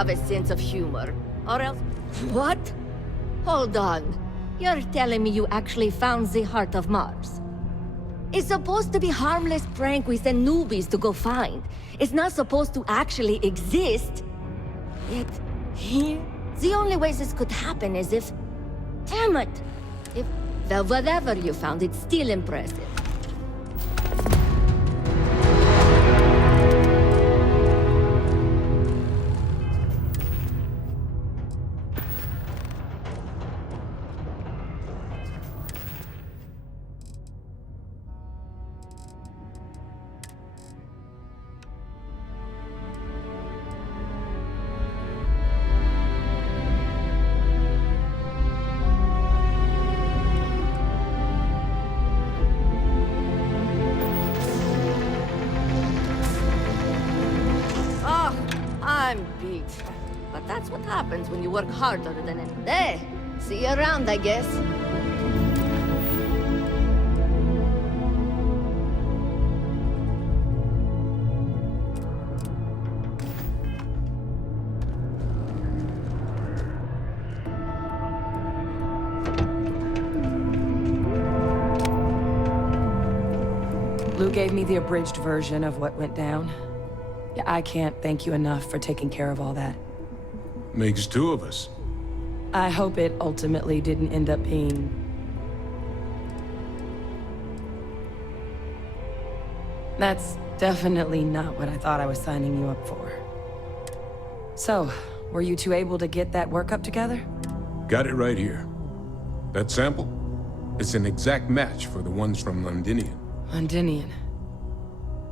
have a sense of humor, or else... What? Hold on. You're telling me you actually found the heart of Mars? It's supposed to be harmless prank we send newbies to go find. It's not supposed to actually exist. Yet, here... The only way this could happen is if... Damn it! If... Well, whatever you found, it's still impressive. I'm beat. But that's what happens when you work harder than it. Hey, see you around, I guess. Lou gave me the abridged version of what went down. Yeah, I can't thank you enough for taking care of all that. Makes two of us. I hope it ultimately didn't end up being... That's definitely not what I thought I was signing you up for. So, were you two able to get that workup together? Got it right here. That sample? It's an exact match for the ones from Londinian. Londinian.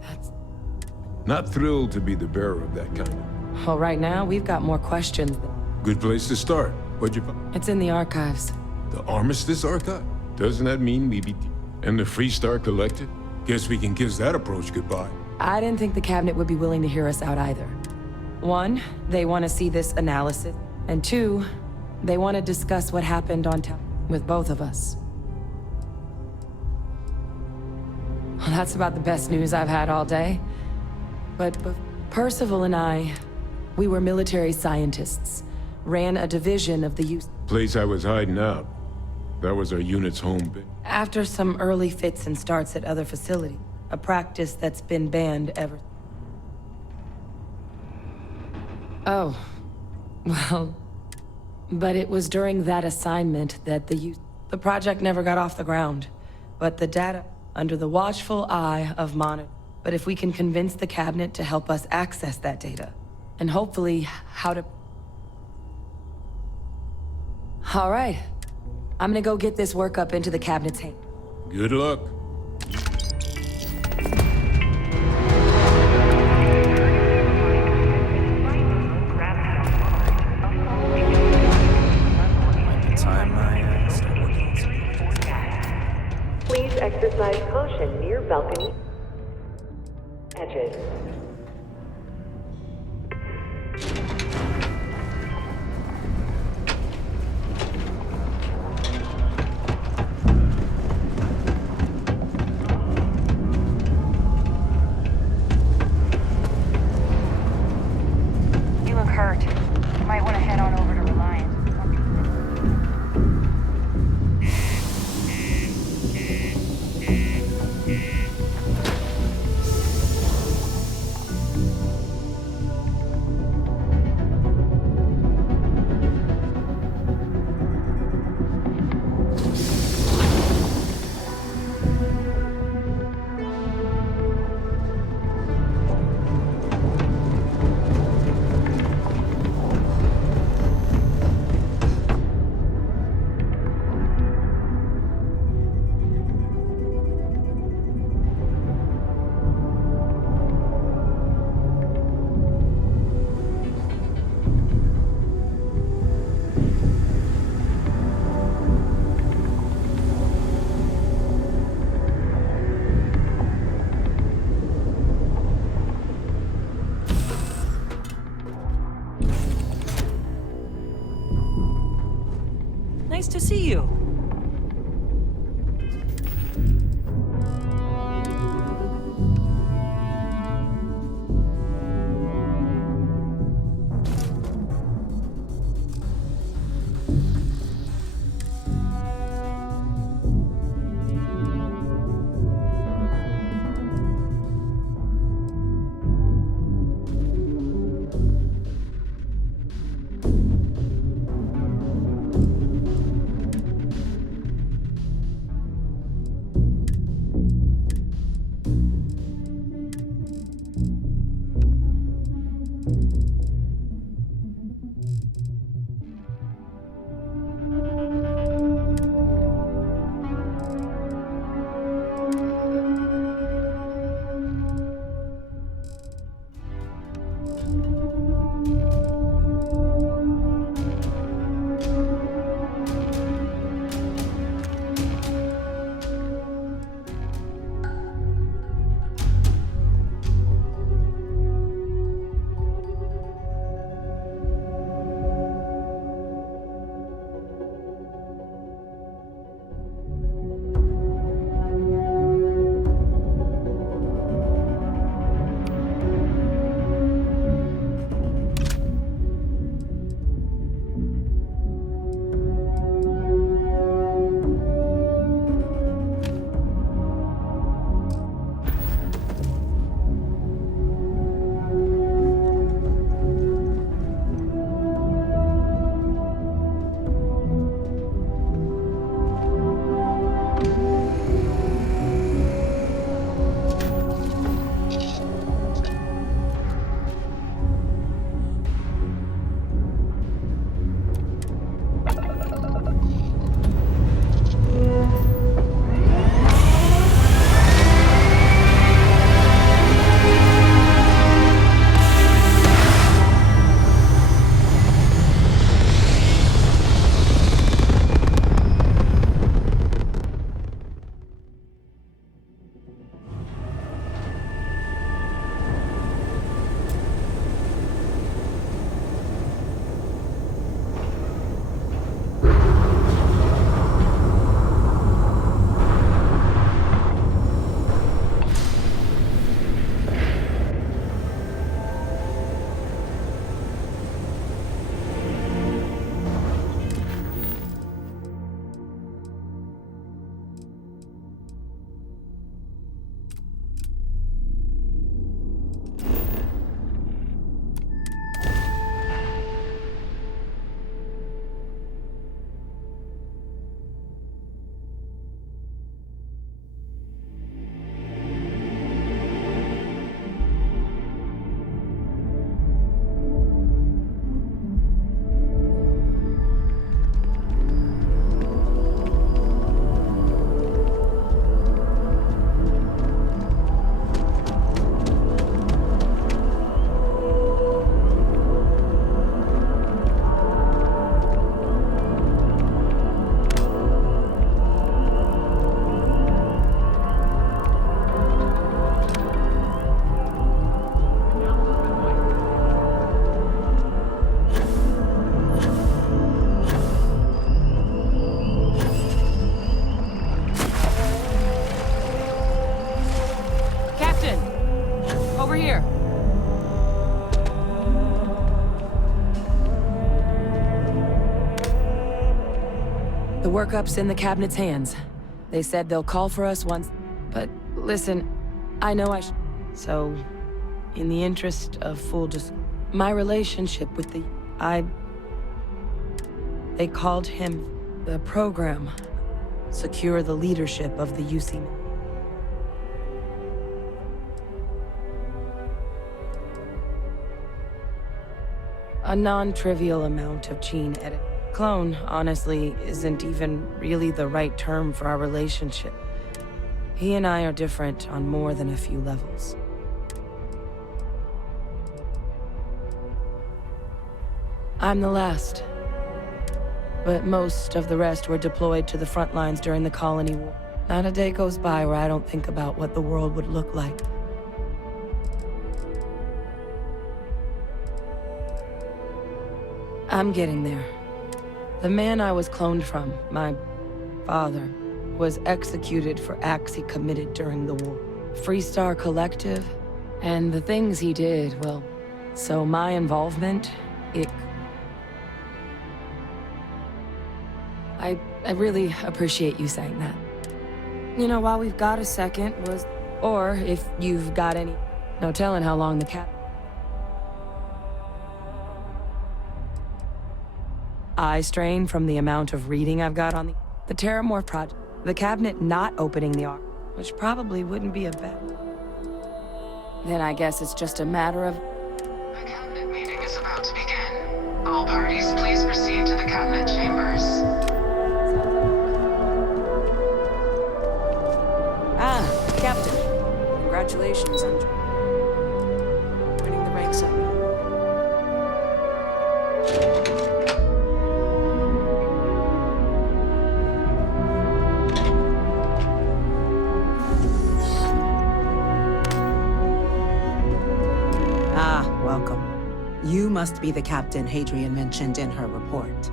That's... Not thrilled to be the bearer of that kind of... Well, right now, we've got more questions. Good place to start. What'd you find? It's in the archives. The Armistice Archive? Doesn't that mean we be... And the Freestar Collective? Guess we can kiss that approach goodbye. I didn't think the cabinet would be willing to hear us out either. One, they want to see this analysis. And two, they want to discuss what happened on town with both of us. Well, that's about the best news I've had all day. But Percival and I, we were military scientists. Ran a division of the use... Place I was hiding out. That was our unit's home base. After some early fits and starts at other facilities. A practice that's been banned ever... Oh. Well... But it was during that assignment that the project never got off the ground. But the data, under the watchful eye of Monitor. But if we can convince the cabinet to help us access that data, and hopefully how to... All right. I'm gonna go get this workup into the cabinet's hand. Good luck. Please exercise caution near balcony edges. You look hurt. You might want to head on over to Reliance. workup's in the cabinet's hands. They said they'll call for us once. But listen, I know I So, in the interest of my relationship with They called him the program. Secure the leadership of the UC. A non-trivial amount of gene edit. Clone, honestly, isn't even really the right term for our relationship. He and I are different on more than a few levels. I'm the last. But most of the rest were deployed to the front lines during the Colony War. Not a day goes by where I don't think about what the world would look like. I'm getting there. The man I was cloned from, my father, was executed for acts he committed during the war. Freestar Collective, and the things he did, well, so my involvement, I really appreciate you saying that. You know, while we've got a second, or if you've got any, no telling how long the cat... eye strain from the amount of reading I've got on the Terramorph project. The cabinet not opening the arc, which probably wouldn't be a bad... Then I guess it's just a matter of... The cabinet meeting is about to begin. All parties, please proceed to the cabinet chambers. Ah, Captain. Congratulations on joining the ranks of... Welcome. You must be the captain Hadrian mentioned in her report.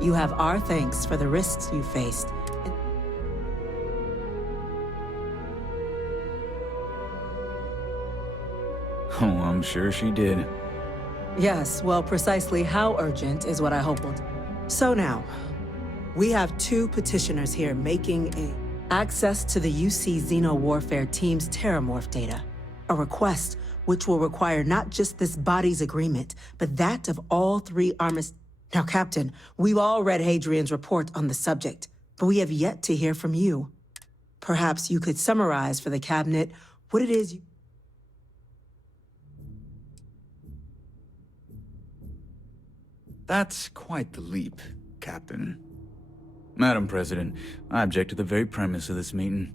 You have our thanks for the risks you faced. Oh, I'm sure she did. Yes, well, precisely how urgent is what I hope will do. So now, we have two petitioners here making access to the UC Xeno Warfare Team's Terramorph data. A request which will require not just this body's agreement, but that of all three armistices. Now, Captain, we've all read Hadrian's report on the subject, but we have yet to hear from you. Perhaps you could summarize for the Cabinet what it is you... That's quite the leap, Captain. Madam President, I object to the very premise of this meeting.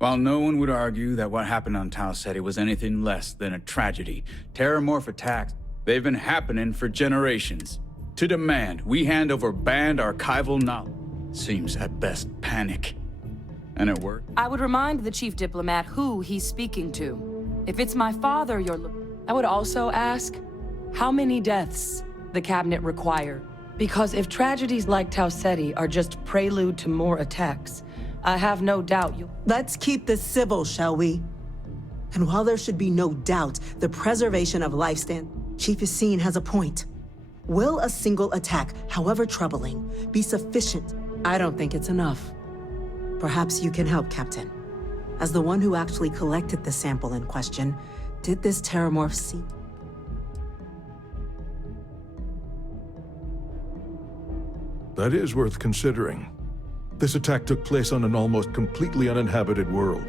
While no one would argue that what happened on Tau Ceti was anything less than a tragedy, Terramorph attacks, they've been happening for generations. To demand we hand over banned archival knowledge seems at best panic. And it worked. I would remind the chief diplomat who he's speaking to. If it's my father I would also ask, how many deaths the cabinet require? Because if tragedies like Tau Ceti are just prelude to more attacks, I have no doubt you'll... Let's keep this civil, shall we? And while there should be no doubt the preservation of life Chief Yassine has a point. Will a single attack, however troubling, be sufficient? I don't think it's enough. Perhaps you can help, Captain. As the one who actually collected the sample in question, did this Terramorph see? That is worth considering. This attack took place on an almost completely uninhabited world.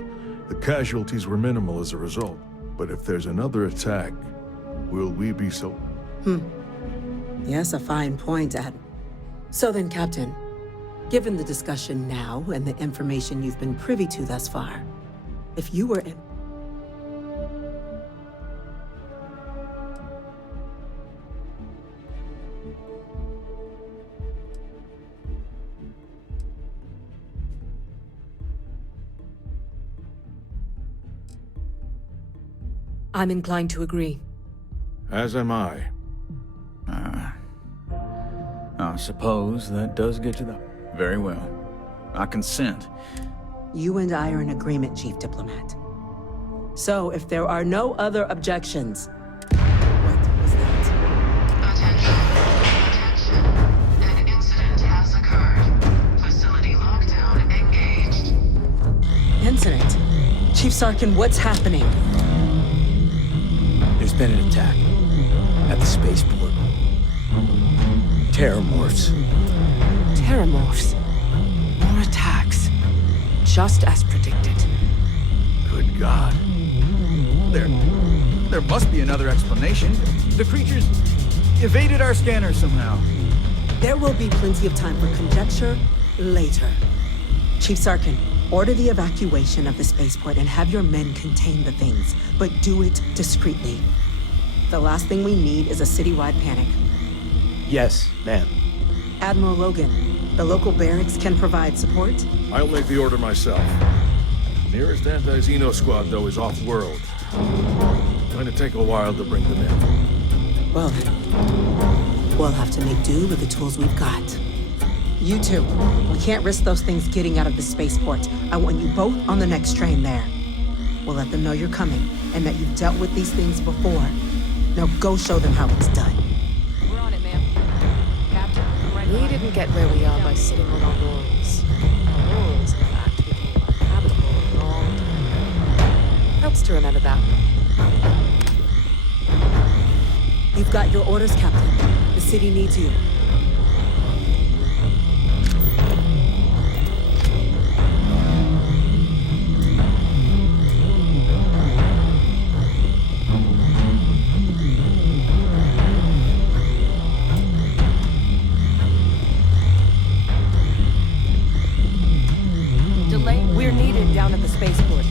The casualties were minimal as a result. But if there's another attack, will we be so... Yes, a fine point, Adam. So then, Captain, given the discussion now and the information you've been privy to thus far, if you were in... I'm inclined to agree. As am I. I suppose that does get to the... Very well. I consent. You and I are in agreement, Chief Diplomat. So, if there are no other objections... What was that? Attention. An incident has occurred. incident? Chief Sarkin, what's happening? There's been an attack at the spaceport. Terramorphs. Terramorphs. More attacks. Just as predicted. Good God. There must be another explanation. The creatures evaded our scanner somehow. There will be plenty of time for conjecture later. Chief Sarkin, order the evacuation of the spaceport and have your men contain the things, but do it discreetly. The last thing we need is a citywide panic. Yes, ma'am. Admiral Logan, the local barracks can provide support? I'll make the order myself. Nearest anti-Xeno squad, though, is off-world. Going to take a while to bring them in. Well then, we'll have to make do with the tools we've got. You two, we can't risk those things getting out of the spaceport. I want you both on the next train there. We'll let them know you're coming and that you've dealt with these things before. Now go show them how it's done. We're on it, ma'am. Captain, I'm right behind you. We didn't get where we are by sitting on our laurels. Our laurels, in fact, became uninhabitable a long time ago. Helps to remember that. You've got your orders, Captain. The city needs you. Delay. We're needed down at the spaceport.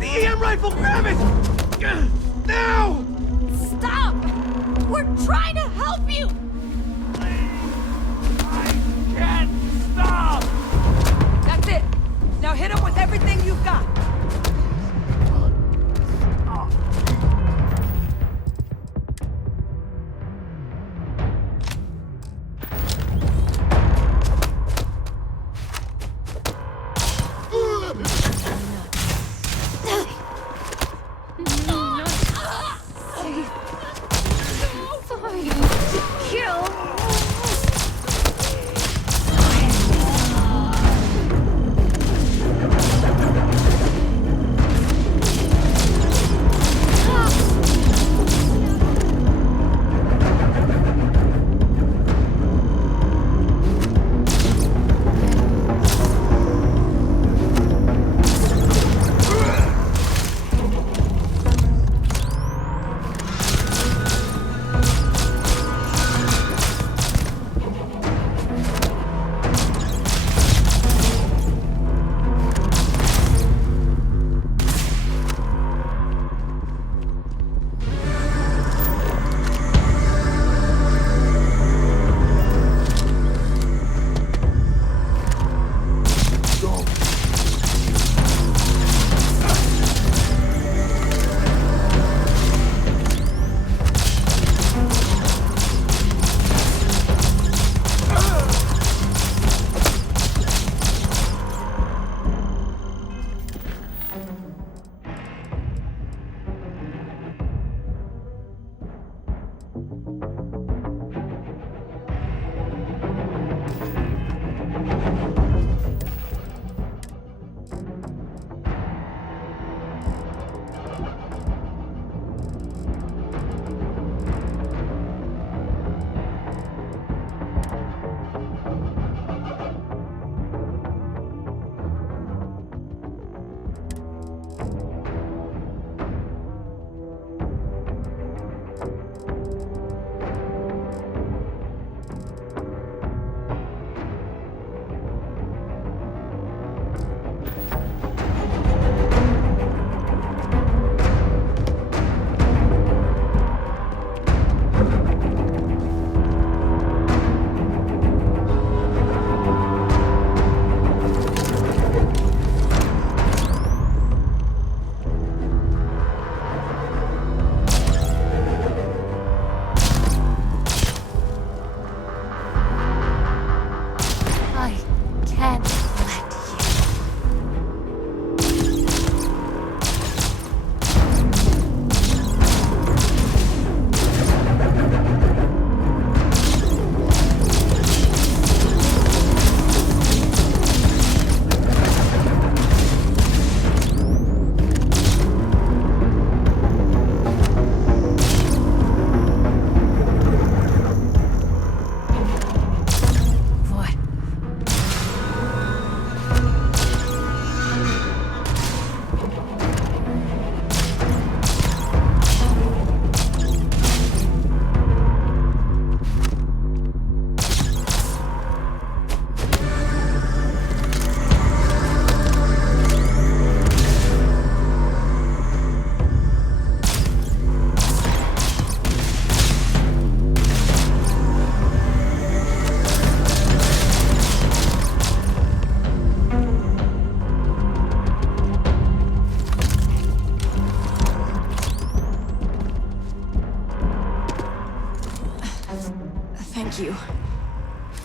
The EM rifle, grab it! Now! Stop! We're trying to help you! I can't stop! That's it. Now hit him with everything you've got. Fine.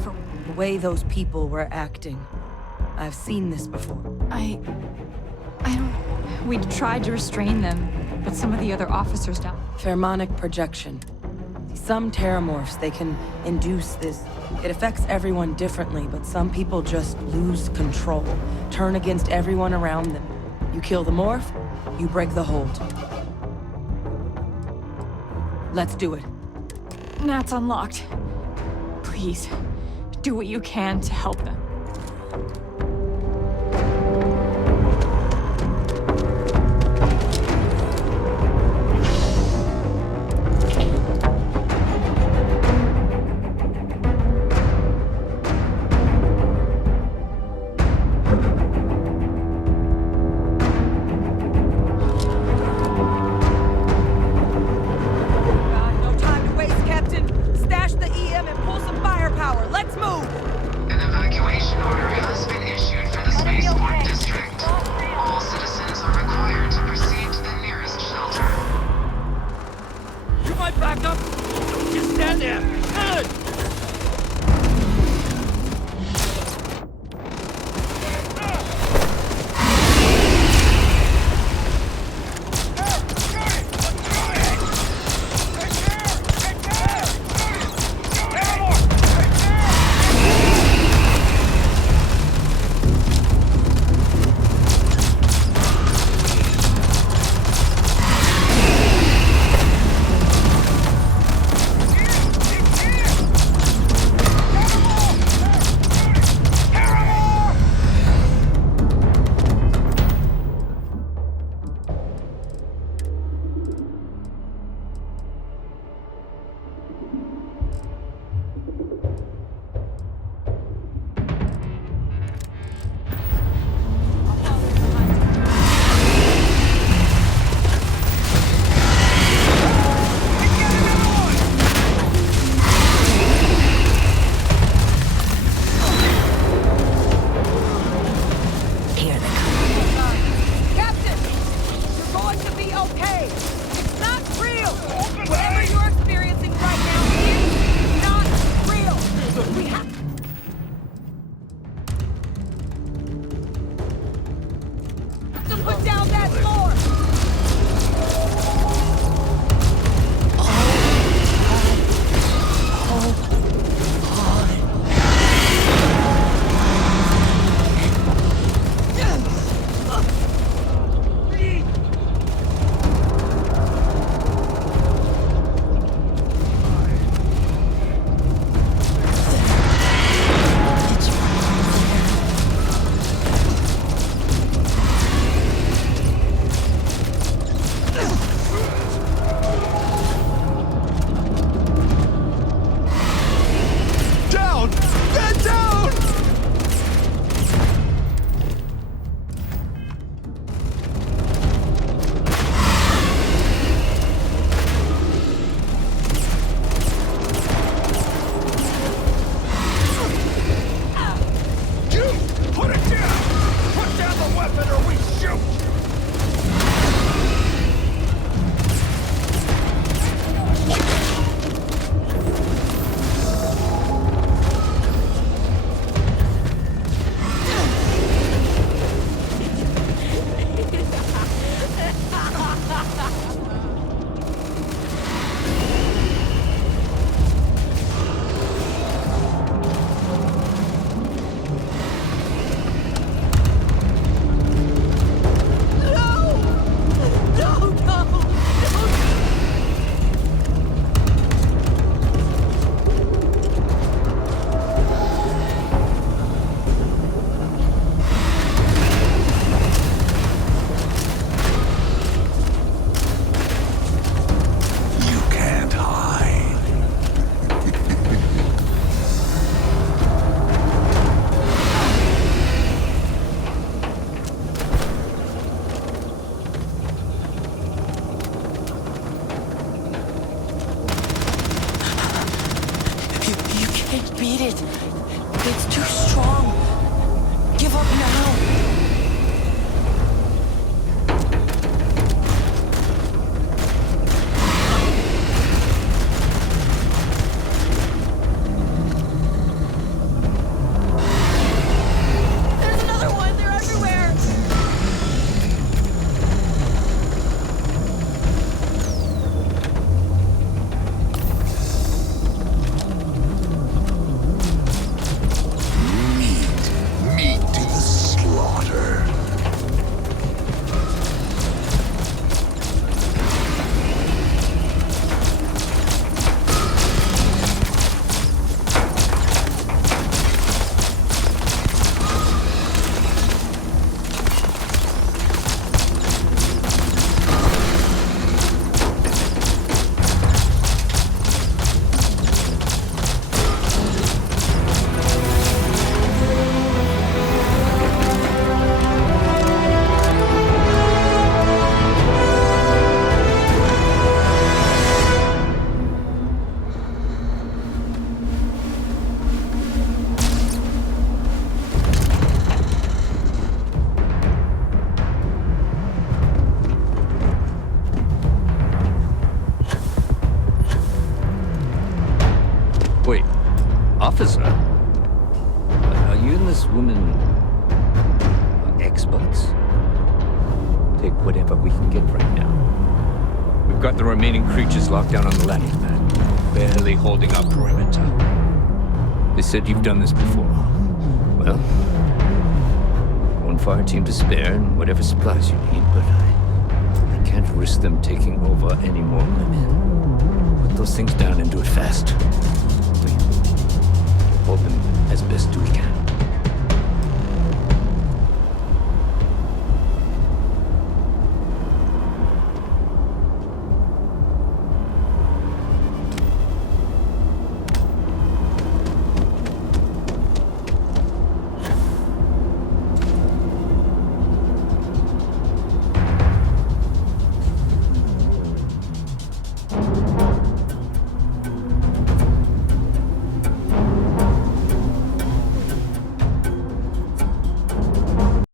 The way those people were acting. I've seen this before. I don't... We tried to restrain them, but some of the other officers died. Pheromonic projection. Some terramorphs, they can induce this. It affects everyone differently, but some people just lose control, turn against everyone around them. You kill the morph, you break the hold. Let's do it. Nat's unlocked. Please, do what you can to help them. officer. Are you and this woman experts? Take whatever we can get right now. We've got the remaining creatures locked down on the landing pad, barely holding our perimeter. They said you've done this before. Well, one fire team to spare and whatever supplies you need, but I can't risk them taking over any more women. Put those things down and do it fast. We'll hold them as best we can.